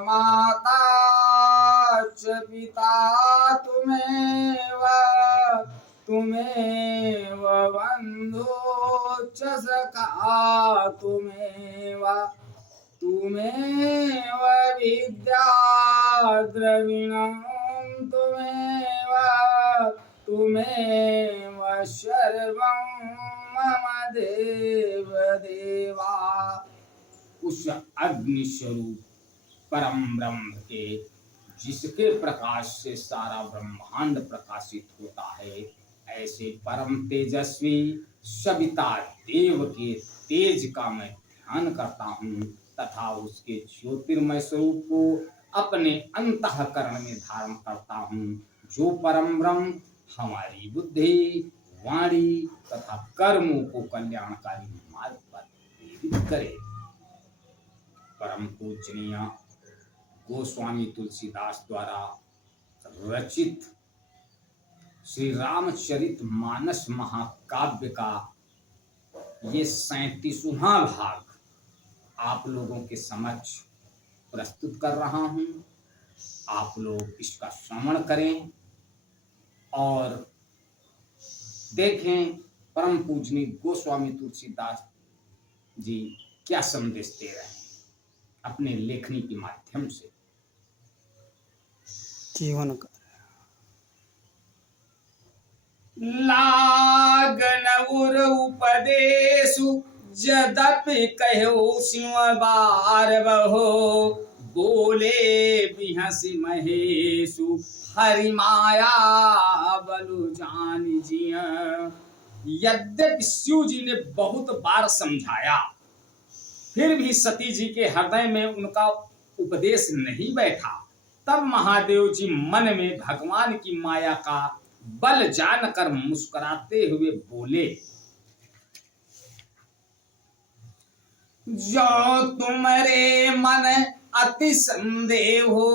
माता च पिता तुमेव बन्धु च सखा तुमेव विद्या द्रविणं तुमेव सर्वं मम देव देवा। उस अग्नि स्वरूप परम ब्रह्म के, जिसके प्रकाश से सारा ब्रह्मांड प्रकाशित होता है, ऐसे परम तेजस्वी सविता देव के तेज का मैं ध्यान करता हूँ तथा उसके ज्योतिर्मय स्वरूप को अपने अंतःकरण में धारण करता हूँ, जो परम ब्रह्म हमारी बुद्धि, वाणी तथा कर्मों को कल्याणकारी मार्ग पर प्रेरित करे। परम पूजनीय गोस्वामी तुलसीदास द्वारा रचित श्री रामचरित मानस महाकाव्य का ये 37वां भाग आप लोगों के समक्ष प्रस्तुत कर रहा हूं। आप लोग इसका श्रवण करें और देखें परम पूजनीय गोस्वामी तुलसीदास जी क्या संदेश दे रहे हैं अपने लेखनी के माध्यम से। जीवन लागन उर उपदेशु यद्यपि कहो सिंह बार बहो, बोले बिहसी महेशु हरि माया बलु जान जिया। यद्यपि शिव जी ने बहुत बार समझाया, फिर भी सती जी के हृदय में उनका उपदेश नहीं बैठा। तब महादेव जी मन में भगवान की माया का बल जानकर मुस्कुराते हुए बोले, जो तुम्हारे मन अति संदेह हो,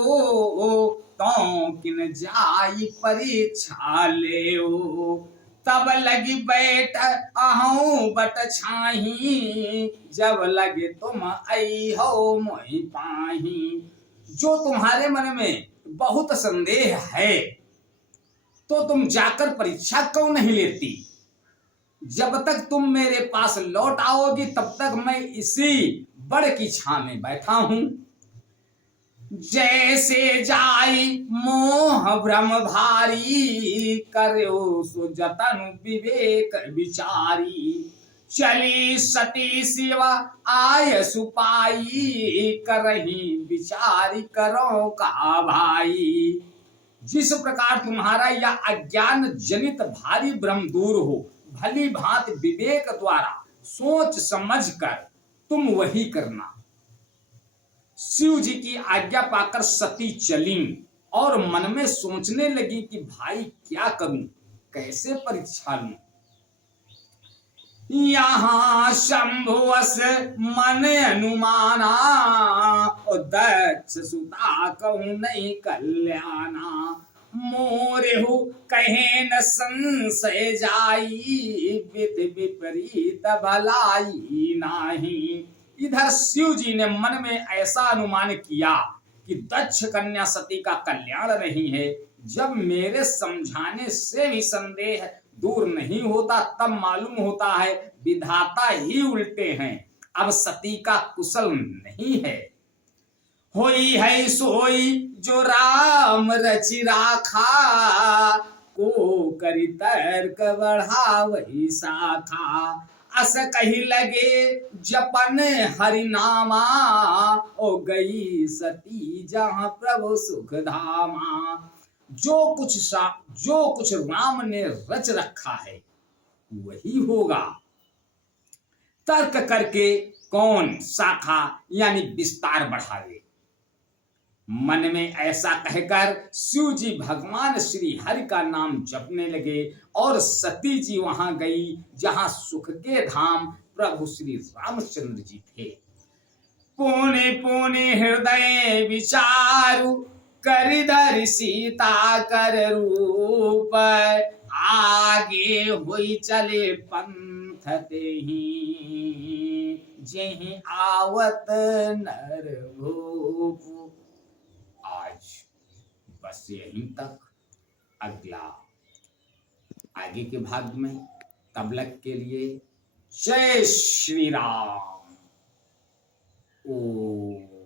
तो किन जाई परीक्षा ले हो। तब लगी बैठ अहूँ बट छाही, जब लगे तुम आई हो मोहि पाही। जो तुम्हारे मन में बहुत संदेह है तो तुम जाकर परीक्षा क्यों नहीं लेती। जब तक तुम मेरे पास लौट आओगी तब तक मैं इसी बड़ की छां में बैठा हूं। जैसे जाई मोह भ्रम भारी, करो सो जतन विवेक विचारी। चली सती शिवा आय सुपाई, करही विचारी करो का भाई। जिस प्रकार तुम्हारा यह अज्ञान जनित भारी भ्रम दूर हो, भली भांति विवेक द्वारा सोच समझकर तुम वही करना। शिव जी की आज्ञा पाकर सती चली और मन में सोचने लगी कि भाई क्या करूं, कैसे परीक्षा लूं। यहाँ शंभुवस मन अनुमाना, दक्ष सुता कहूं नहीं कल्याणा। मोरे हो कहे न संशय जाई, विध विपरीत भलाई नाही। इधर शिव जी ने मन में ऐसा अनुमान किया कि दक्ष कन्या सती का कल्याण नहीं है। जब मेरे समझाने से भी संदेह दूर नहीं होता तब मालूम होता है विधाता ही उल्टे हैं। अब सती का कुशल नहीं है। होई है सोई जो राम रचि राखा, को करी तर्क बढ़ा वही शाखा। अस कही लगे जपन हरि नामा, ओ गई सती जहां प्रभु सुख धामा। जो कुछ राम ने रच रखा है वही होगा। तर्क करके कौन शाखा यानी विस्तार बढ़ावे। मन में ऐसा कहकर शिव जी भगवान श्री हरि का नाम जपने लगे और सती जी वहां गई जहां सुख के धाम प्रभु श्री रामचंद्र जी थे। पुणे पुणे हृदय विचारु, करिधर सीता कर रूप। आगे हुई चले पंथ तेहि, जेहि आवत नर भूप। यहीं तक। अगला आगे के भाग में तब तक के लिए जय श्री राम। ओ